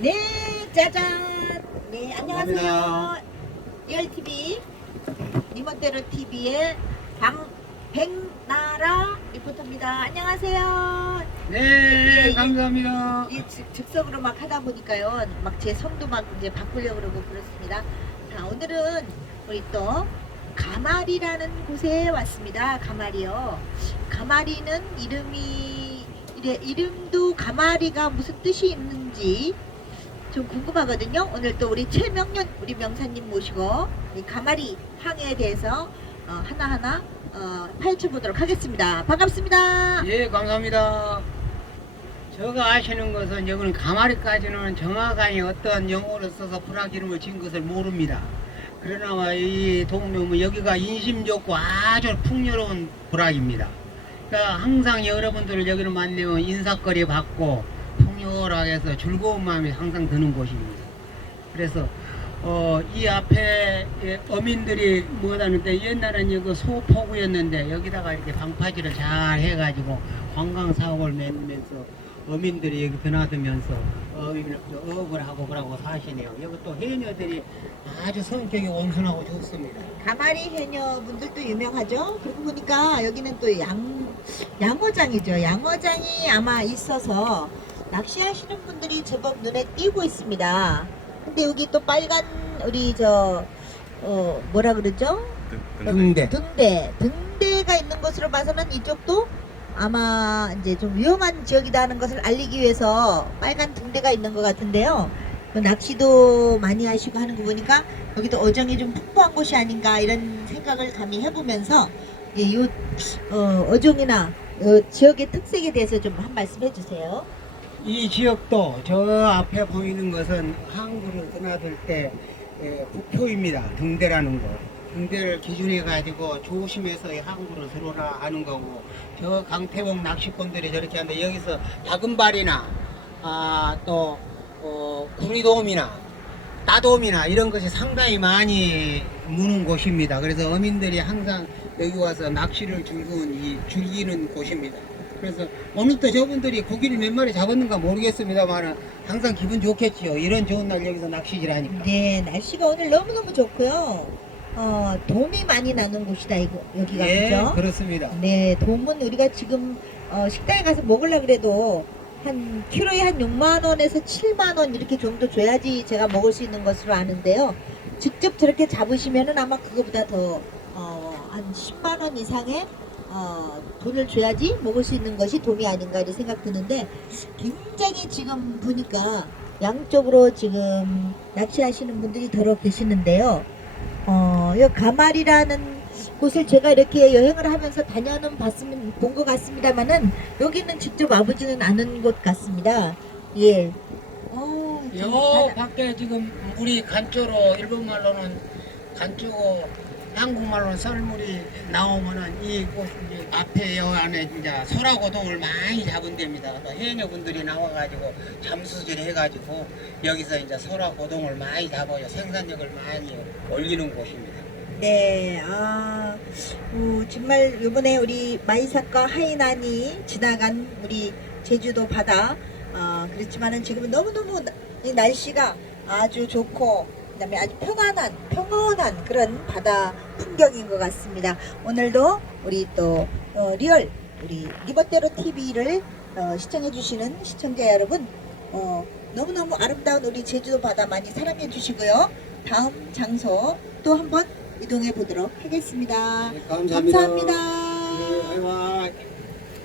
네, 짜잔. 네, 안녕하세요. 감사합니다. 리얼TV, 니멋대로 TV의 백나라 리포터입니다. 안녕하세요. 네, 감사합니다. 이 즉석으로 막 하다 보니까요, 막 제 성도 막 이제 바꾸려고 그러고 그렇습니다. 자, 오늘은 우리 또 가마리라는 곳에 왔습니다. 가마리요. 가마리는 이름도 가마리가 무슨 뜻이 있는지 좀 궁금하거든요. 오늘 또 우리 최명년 우리 명사님 모시고 이 가마리 항해에 대해서 하나하나 파헤쳐 보도록 하겠습니다. 반갑습니다. 예, 감사합니다. 제가 아시는 것은 여기는 가마리까지는 정확하게 어떤 용어를 써서 불악 이름을 지은 것을 모릅니다. 그러나 이 동묘는 여기가 인심 좋고 아주 풍요로운 불악입니다. 그러니까 항상 여러분들을 여기를 만나면 인사거리 받고 풍요하게 해서 즐거운 마음이 항상 드는 곳입니다. 그래서 이 앞에 어민들이 뭐하는데 옛날엔 여기 소포구였는데 여기다가 이렇게 방파제를 잘 해가지고 관광 사업을 내면서 어민들이 여기 드나들면서 어업을 하고 그러고 사시네요. 여기 또 해녀들이 아주 성격이 온순하고 좋습니다. 가마리 해녀분들도 유명하죠. 그리고 보니까 여기는 또 양어장이죠. 양어장이 아마 있어서 낚시하시는 분들이 제법 눈에 띄고 있습니다. 근데 여기 또 빨간 우리 뭐라 그러죠? 등대가 있는 것으로 봐서는 이쪽도 아마 이제 좀 위험한 지역이다 하는 것을 알리기 위해서 빨간 등대가 있는 것 같은데요. 낚시도 많이 하시고 하는 거 보니까 여기도 어종이 좀 풍부한 곳이 아닌가 이런 생각을 감히 해보면서 이 어종이나 지역의 특색에 대해서 좀 한 말씀 해주세요. 이 지역도 저 앞에 보이는 것은 항구를 드나들 때 부표입니다. 등대라는 거. 등대를 기준해 가지고 조심해서 이 항구를 들어오라 하는 거고, 저 강태봉 낚시꾼들이 저렇게 하는데 여기서 다금발이나 또 구리돔이나 따돔이나 이런 것이 상당히 많이 무는 곳입니다. 그래서 어민들이 항상 여기 와서 낚시를 즐기는 곳입니다. 그래서 오늘도 저분들이 고기를 몇 마리 잡았는가 모르겠습니다만 항상 기분 좋겠지요. 이런 좋은 날 여기서 낚시질 하니까. 네, 날씨가 오늘 너무너무 좋고요. 돔이 많이 나는 곳이다, 여기가. 예, 그죠? 그렇습니다. 네, 돔은 우리가 지금 식당에 가서 먹으려고 그래도 한 키로에 한 6만원에서 7만원 이렇게 정도 줘야지 제가 먹을 수 있는 것으로 아는데요. 직접 저렇게 잡으시면은 아마 그거보다 더 한 10만원 이상의 돈을 줘야지 먹을 수 있는 것이 돔이 아닌가 이런 생각 드는데, 굉장히 지금 보니까 양쪽으로 지금 낚시하시는 분들이 더러 계시는데요. 이 가마리라는 곳을 제가 이렇게 여행을 하면서 본 것 같습니다만은 여기는 직접 와보지는 않은 곳 같습니다. 예. 요 밖에 지금 물이 간조로 일본말로는 간조고 한국말로는 썰물이 나오면은 이곳 앞에 요 안에 이제 소라고동을 많이 잡은 데입니다. 해녀분들이 나와가지고 잠수질 해가지고 여기서 이제 소라고동을 많이 잡아요. 생산력을 많이 올리는 곳입니다. 네, 정말 이번에 우리 마이삭과 하이난이 지나간 우리 제주도 바다, 그렇지만은 지금은 너무너무 이 날씨가 아주 좋고, 그 다음에 아주 평온한 그런 바다 풍경인 것 같습니다. 오늘도 우리 또, 우리 니멋대로 TV를 시청해주시는 시청자 여러분, 너무너무 아름다운 우리 제주도 바다 많이 사랑해 주시고요. 다음 장소 또 한번 이동해 보도록 하겠습니다. 네, 감사합니다. 감사합니다. 네, 바이바이.